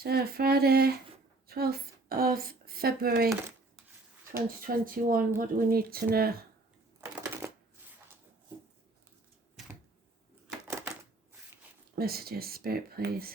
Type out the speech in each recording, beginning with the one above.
So Friday, 12th of February 2021, what do we need to know? Messages, Spirit, please.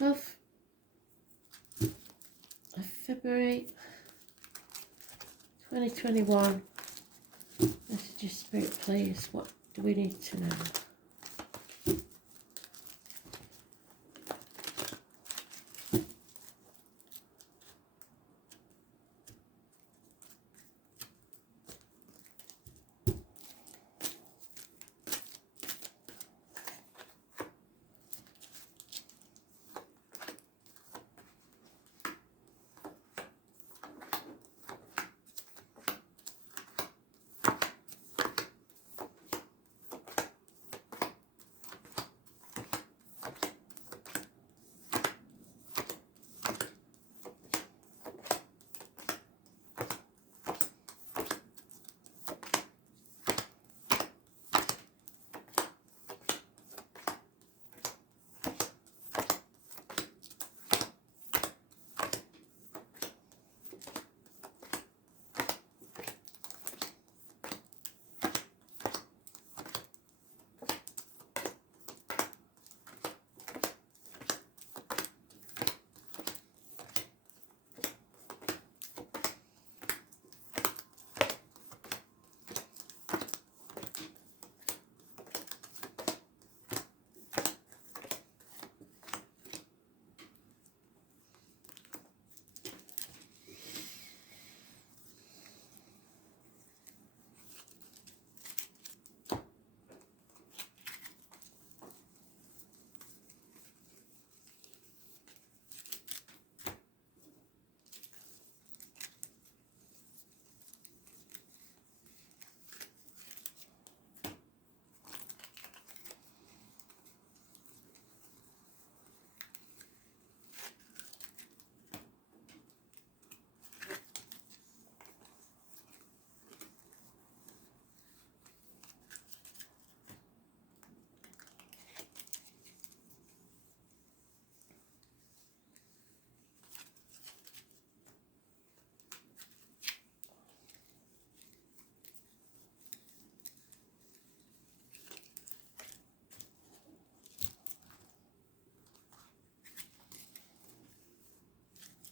Of February 2021. Messages, Spirit, please. What do we need to know?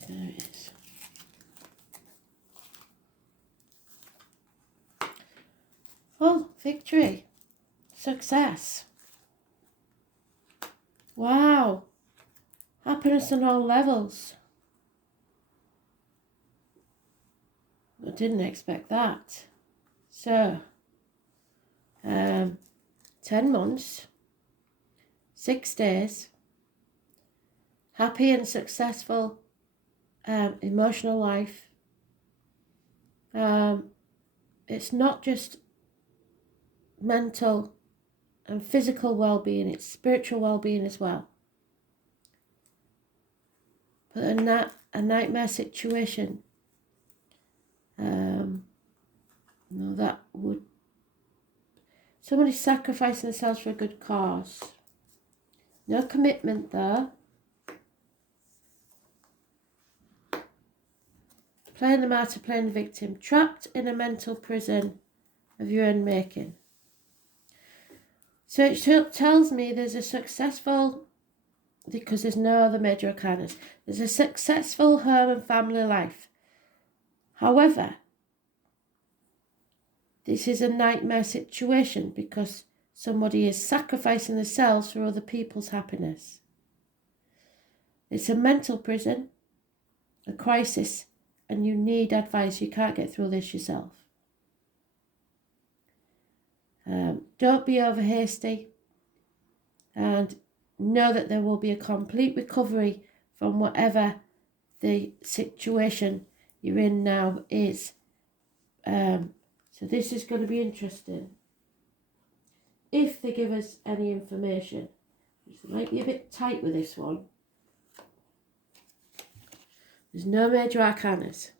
There it is. Oh, victory. Success. Wow. Happiness on all levels. I didn't expect that. So, 10 months, 6 days, happy and successful emotional life. It's not just mental and physical well-being, it's spiritual well-being as well. But a nightmare situation, no, that would, somebody sacrificing themselves for a good cause. No commitment there. Playing the martyr, playing the victim. Trapped in a mental prison of your own making. So it tells me there's a successful, because there's no other major arcanas, there's a successful home and family life. However, this is a nightmare situation because somebody is sacrificing themselves for other people's happiness. It's a mental prison, a crisis, and you need advice. You can't get through this yourself. Don't be over hasty, and know that there will be a complete recovery from whatever the situation you're in now is. So this is going to be interesting. If they give us any information, It might be a bit tight with this one. There's no major arcanas.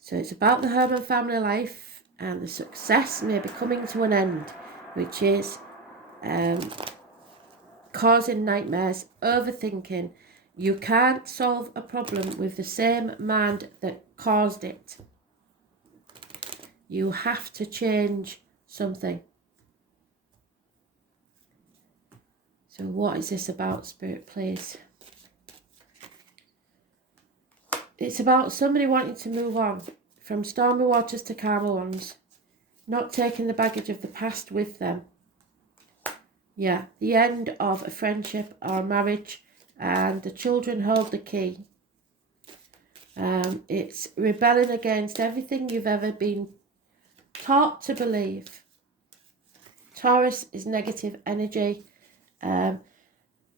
So it's about the home and family life, and the success may be coming to an end, which is causing nightmares, overthinking. You can't solve a problem with the same mind that caused it. You have to change something. So what is this about, Spirit, please? It's about somebody wanting to move on from stormy waters to calmer ones, not taking the baggage of the past with them. Yeah, the end of a friendship or a marriage, and the children hold the key. It's rebelling against everything you've ever been taught to believe. Taurus is negative energy.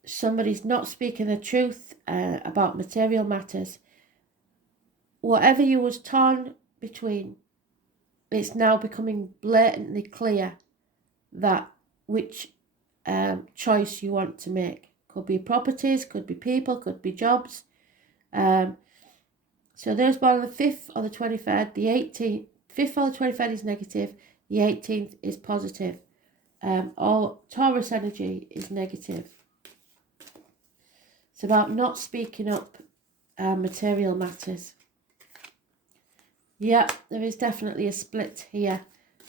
Somebody's not speaking the truth about material matters. Whatever you was torn between, it's now becoming blatantly clear that which choice you want to make. Could be properties, could be people, could be jobs. So those born on the 5th or the 23rd, the 18th, 5th or the 23rd is negative, the 18th is positive. All Taurus energy is negative. It's about not speaking up material matters. Yeah, there is definitely a split here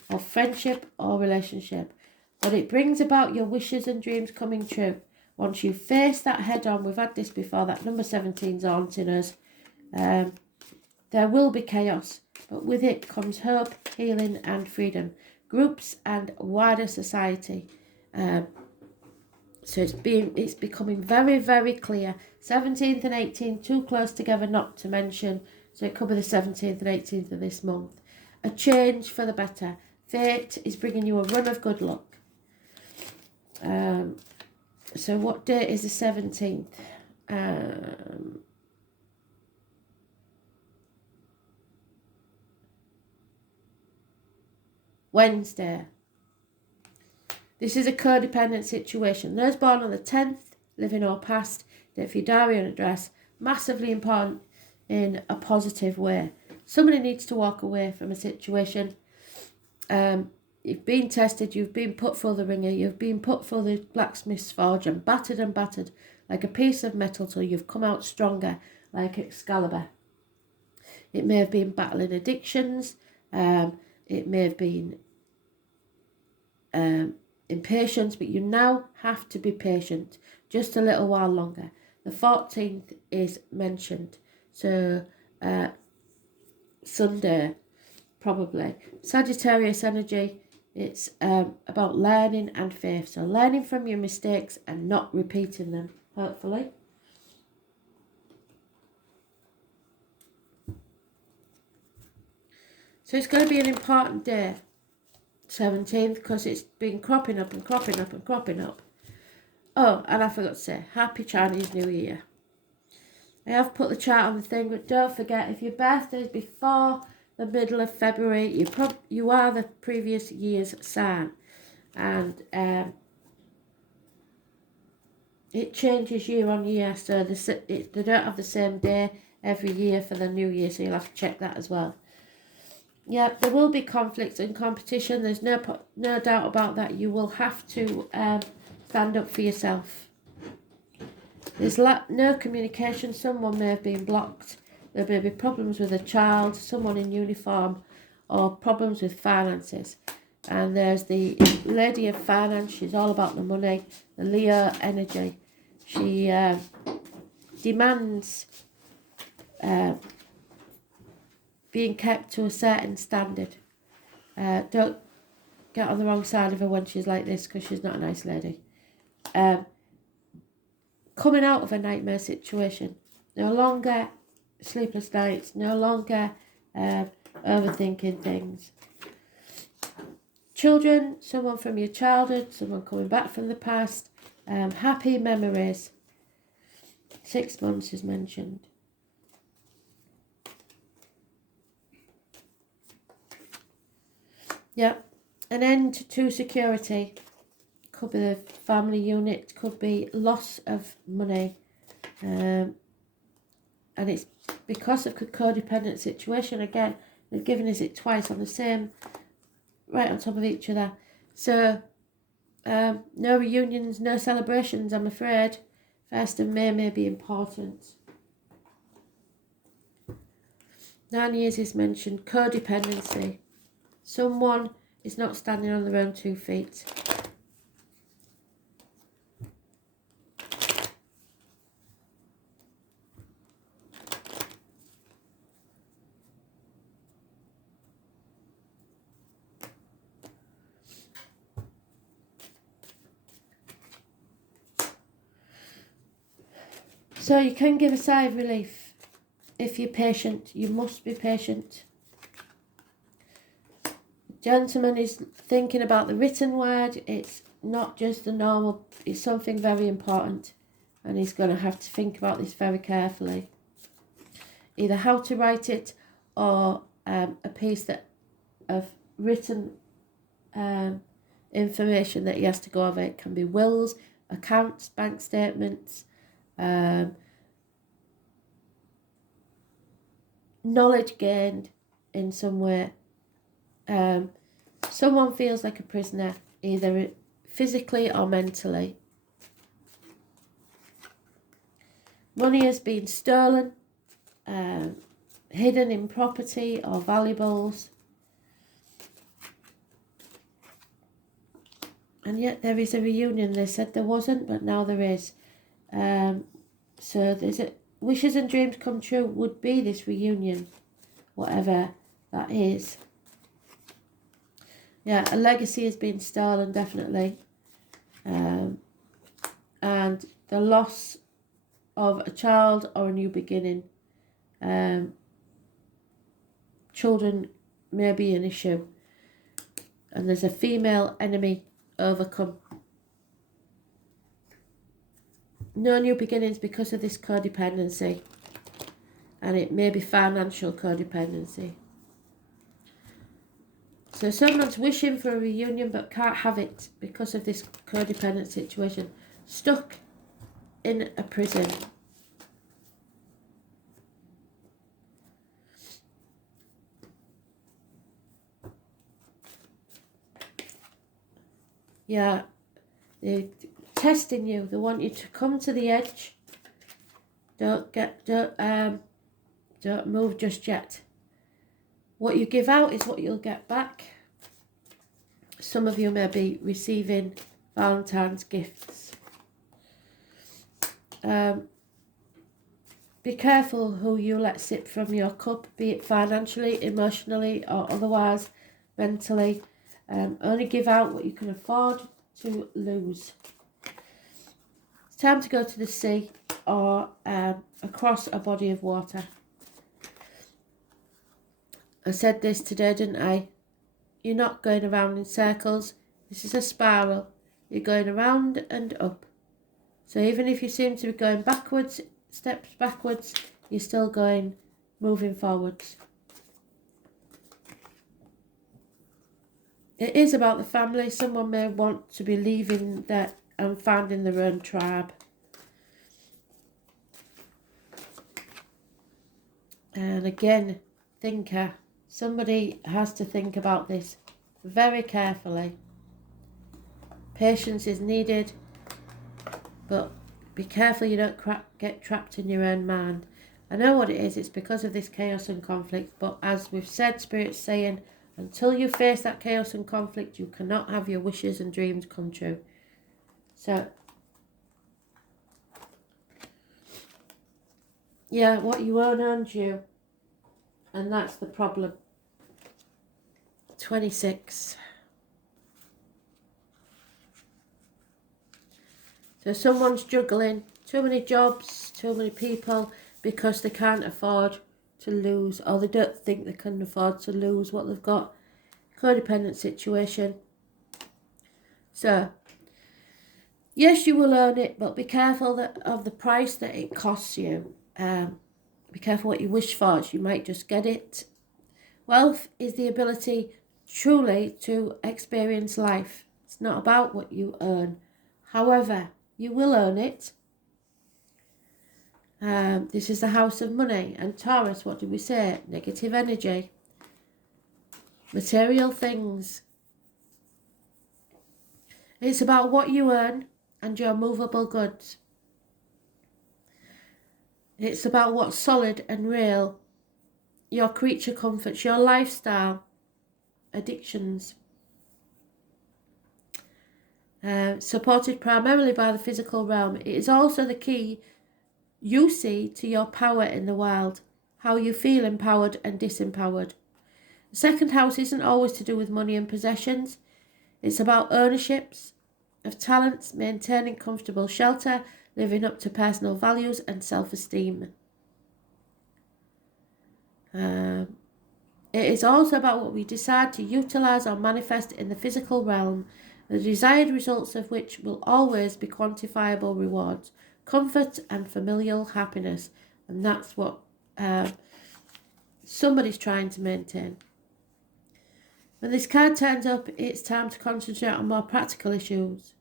of friendship or relationship. But it brings about your wishes and dreams coming true. Once you face that head on, we've had this before, that number 17's haunting us. There will be chaos, but with it comes hope, healing and freedom. Groups and wider society. So it's becoming very, very clear. 17th and 18th, too close together not to mention. So it could be the 17th and 18th of this month. A change for the better. Fate is bringing you a run of good luck. So what date is the 17th? Wednesday. This is a codependent situation. Those born on the 10th, living or past, date for your diary and address, massively important in a positive way. Somebody needs to walk away from a situation. You've been tested, you've been put through the ringer, you've been put through the blacksmith's forge and battered like a piece of metal till you've come out stronger like Excalibur. It may have been battling addictions, it may have been impatience, but you now have to be patient just a little while longer. The 14th is mentioned, so Sunday probably. Sagittarius energy, it's about learning and faith, so learning from your mistakes and not repeating them, hopefully. So it's going to be an important day, 17th, because it's been cropping up and cropping up and cropping up. Oh, and I forgot to say, Happy Chinese New Year. I have put the chart on the thing, but don't forget, if your birthday is before the middle of February, you are the previous year's sign. And it changes year on year, so they don't have the same day every year for the new year, so you'll have to check that as well. Yeah, there will be conflicts and competition. There's no doubt about that. You will have to stand up for yourself. There's no communication. Someone may have been blocked. There may be problems with a child, someone in uniform, or problems with finances. And there's the Lady of Finance. She's all about the money. The Leo energy. She demands being kept to a certain standard. Don't get on the wrong side of her when she's like this, because she's not a nice lady. Coming out of a nightmare situation. No longer sleepless nights. No longer overthinking things. Children, someone from your childhood, someone coming back from the past. Happy memories. 6 months is mentioned. Yep, an end to security could be the family unit, could be loss of money, and it's because of the codependent situation. Again, they've given us it twice on the same, right on top of each other. So no reunions, no celebrations, I'm afraid. 1st of May may be important. 9 years is mentioned. Codependency. Someone is not standing on their own 2 feet. So you can give a sigh of relief if you're patient. You must be patient. The gentleman is thinking about the written word. It's not just the normal, it's something very important. And he's going to have to think about this very carefully. Either how to write it or a piece of written information that he has to go over. It can be wills, accounts, bank statements, knowledge gained in some way. Someone feels like a prisoner, either physically or mentally. Money has been stolen, hidden in property or valuables. And yet there is a reunion. They said there wasn't, but now there is. So there's wishes and dreams come true would be this reunion, whatever that is. Yeah, a legacy has been stolen, definitely. And the loss of a child or a new beginning. Children may be an issue. And there's a female enemy overcome. No new beginnings because of this codependency. And it may be financial codependency. So someone's wishing for a reunion but can't have it because of this codependent situation. Stuck in a prison. Yeah, they're testing you. They want you to come to the edge. Don't move just yet. What you give out is what you'll get back. Some of you may be receiving Valentine's gifts. Be careful who you let sip from your cup, be it financially, emotionally, or otherwise, mentally. Only give out what you can afford to lose. It's time to go to the sea or across a body of water. I said this today, didn't I? You're not going around in circles. This is a spiral. You're going around and up. So even if you seem to be going backwards, steps backwards, you're still moving forwards. It is about the family. Someone may want to be leaving that and finding their own tribe. And again, thinker. Somebody has to think about this very carefully. Patience is needed, but be careful you don't get trapped in your own mind. I know what it is. It's because of this chaos and conflict, but as we've said, Spirit's saying, until you face that chaos and conflict, you cannot have your wishes and dreams come true. So, yeah, what you own owns you. And that's the problem. 26. So someone's juggling too many jobs, too many people, because they can't afford to lose, or they don't think they can afford to lose what they've got. Codependent situation. So, yes, you will own it, but be careful of the price that it costs you. Be careful what you wish for. You might just get it. Wealth is the ability truly to experience life. It's It's not about what you earn. However, you will earn it. This is the house of money. And Taurus, what did we say? Negative energy. Material things. It's about what you earn and your movable goods. It's about what's solid and real. Your creature comforts, your lifestyle, addictions. Supported primarily by the physical realm. It is also the key you see to your power in the world, how you feel empowered and disempowered. The second house isn't always to do with money and possessions. It's about ownerships of talents, maintaining comfortable shelter, living up to personal values and self-esteem. It is also about what we decide to utilise or manifest in the physical realm, the desired results of which will always be quantifiable rewards, comfort and familial happiness. And that's what somebody's trying to maintain. When this card turns up, it's time to concentrate on more practical issues.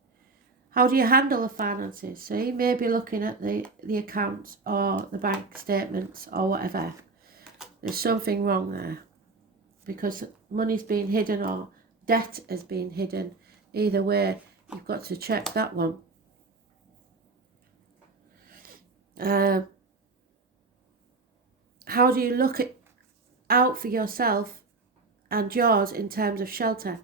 How do you handle the finances? So you may be looking at the accounts or the bank statements or whatever. There's something wrong there because money's being hidden or debt has been hidden. Either way, you've got to check that one. How do you look out for yourself and yours in terms of shelter?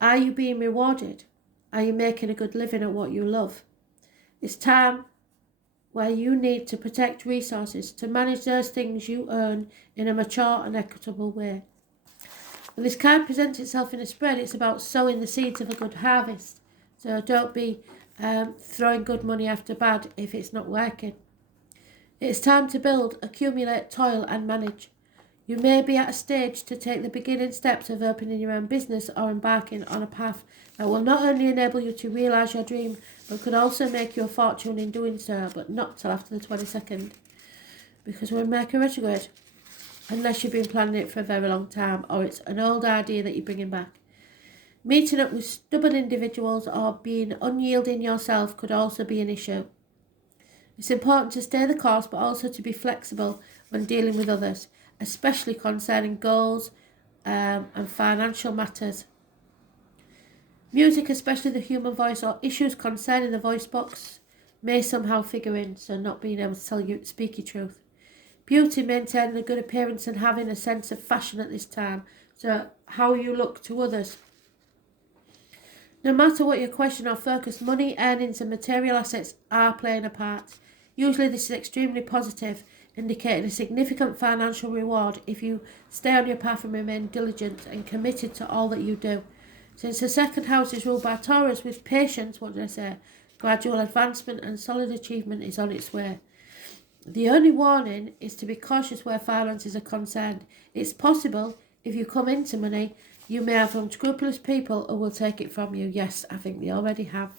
Are you being rewarded? Are you making a good living at what you love? It's time where you need to protect resources to manage those things you earn in a mature and equitable way. When this card presents itself in a spread, it's about sowing the seeds of a good harvest. So don't be throwing good money after bad if it's not working. It's time to build, accumulate, toil and manage. You may be at a stage to take the beginning steps of opening your own business or embarking on a path that will not only enable you to realise your dream, but could also make you a fortune in doing so, but not till after the 22nd. Because we're in Mercury retrograde. Unless you've been planning it for a very long time or it's an old idea that you're bringing back. Meeting up with stubborn individuals or being unyielding yourself could also be an issue. It's important to stay the course but also to be flexible when dealing with others, especially concerning goals and financial matters. Music, especially the human voice or issues concerning the voice box, may somehow figure in, so not being able to speak your truth. Beauty, maintaining a good appearance and having a sense of fashion at this time. So how you look to others. No matter what your question or focus, money, earnings and material assets are playing a part. Usually this is extremely positive, indicating a significant financial reward if you stay on your path and remain diligent and committed to all that you do. Since the second house is ruled by Taurus, with patience, gradual advancement and solid achievement is on its way. The only warning is to be cautious where finances are concerned. It's possible, if you come into money, you may have unscrupulous people who will take it from you. Yes, I think they already have.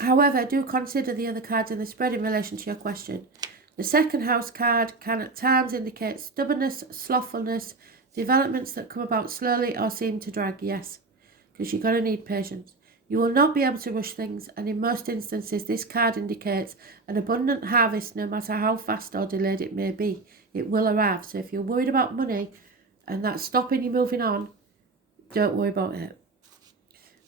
However, do consider the other cards in the spread in relation to your question. The second house card can at times indicate stubbornness, slothfulness, developments that come about slowly or seem to drag. Yes, because you're going to need patience. You will not be able to rush things, and in most instances this card indicates an abundant harvest no matter how fast or delayed it may be. It will arrive. So if you're worried about money and that's stopping you moving on, don't worry about it.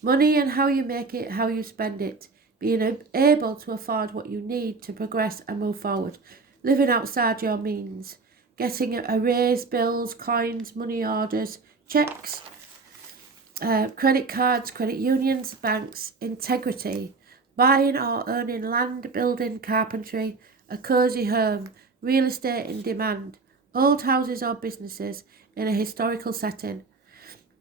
Money and how you make it, how you spend it. Being able to afford what you need to progress and move forward. Living outside your means. Getting a raise, bills, coins, money orders, cheques, credit cards, credit unions, banks, integrity, buying or owning land, building, carpentry, a cosy home, real estate in demand, old houses or businesses in a historical setting,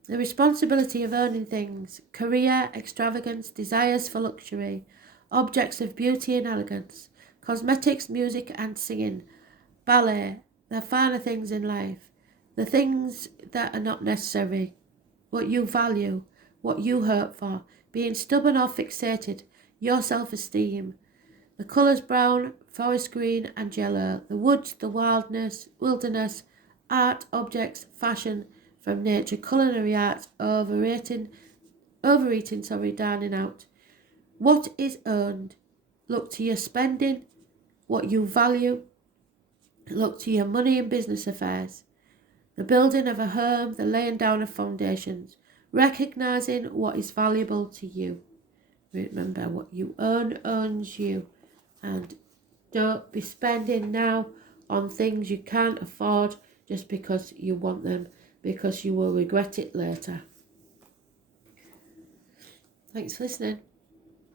the responsibility of owning things, career, extravagance, desires for luxury, objects of beauty and elegance, cosmetics, music and singing, ballet, the finer things in life, the things that are not necessary, what you value, what you hope for, being stubborn or fixated, your self-esteem, the colours brown, forest green and yellow, the woods, the wilderness, art, objects, fashion from nature, culinary arts, overeating, dining out. What is earned? Look to your spending, what you value. Look to your money and business affairs. The building of a home, the laying down of foundations. Recognising what is valuable to you. Remember, what you earn earns you. And don't be spending now on things you can't afford just because you want them, because you will regret it later. Thanks for listening.